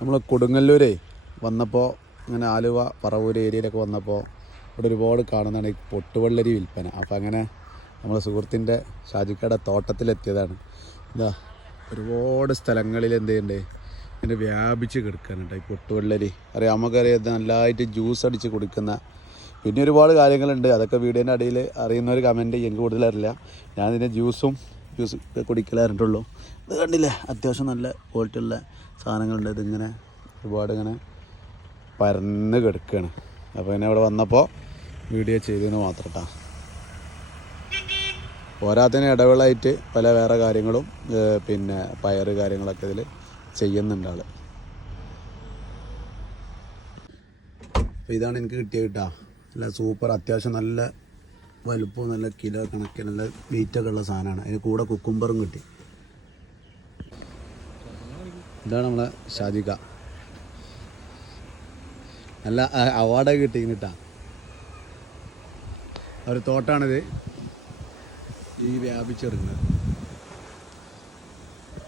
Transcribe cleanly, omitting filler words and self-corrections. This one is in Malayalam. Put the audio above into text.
നമ്മൾ കൊടുങ്ങല്ലൂരേ വന്നപ്പോൾ അങ്ങനെ ആലുവ പറവൂർ ഏരിയയിലൊക്കെ വന്നപ്പോൾ ഇവിടെ ഒരുപാട് കാണുന്നതാണ് ഈ പൊട്ടുവെള്ളരി വിൽപ്പന. അപ്പോൾ അങ്ങനെ നമ്മളെ സുഹൃത്തിൻ്റെ ഷാജിക്കയുടെ തോട്ടത്തിലെത്തിയതാണ്. ഇതാ ഒരുപാട് സ്ഥലങ്ങളിൽ എന്ത് ചെയ്യുന്നുണ്ട്, ഇങ്ങനെ വ്യാപിച്ച് കിടക്കാനുണ്ട് ഈ പൊട്ടുവെള്ളരി. അറിയാം, നമുക്കറിയാം നല്ലതായിട്ട് ജ്യൂസ് അടിച്ച് കുടിക്കുന്ന, പിന്നെ ഒരുപാട് കാര്യങ്ങളുണ്ട്. അതൊക്കെ വീഡിയോൻ്റെ അടിയിൽ അറിയുന്നവർ കമൻറ്റ് ചെയ്യും, എനിക്ക് കൂടുതലറിയില്ല. ഞാനിതിൻ്റെ ജ്യൂസ് കുടിക്കലാറിട്ടുള്ളൂ. ഇത് കണ്ടില്ലേ, അത്യാവശ്യം നല്ല ക്വാളിറ്റിയുള്ള സാധനങ്ങളുണ്ട്. ഇതിങ്ങനെ ഒരുപാട് ഇങ്ങനെ പരന്ന് കിടക്കുകയാണ്. അപ്പോൾ ഇങ്ങനെ ഇവിടെ വന്നപ്പോൾ വീഡിയോ ചെയ്തതെന്ന് മാത്രം കേട്ടോ. പോരാത്തതിന് ഇടവേളായിട്ട് പല വേറെ കാര്യങ്ങളും പിന്നെ പയറ് കാര്യങ്ങളൊക്കെ ഇതിൽ ചെയ്യുന്നുണ്ട് ആൾ. അപ്പോൾ ഇതാണ് എനിക്ക് കിട്ടിയത് കേട്ടോ. നല്ല സൂപ്പർ, അത്യാവശ്യം നല്ല വലുപ്പവും നല്ല കിലോ കണക്കിന് നല്ല വെയിറ്റൊക്കെ ഉള്ള സാധനമാണ്. അതിന് കൂടെ കുക്കുംബറും കിട്ടി. ഇതാണ് നമ്മളെ ഷാജിക്ക, നല്ല അവാർഡൊക്കെ കിട്ടിക്കിട്ടാ. ഒരു തോട്ടാണിത് ഈ വ്യാപിച്ചെടുക്കുന്നത്.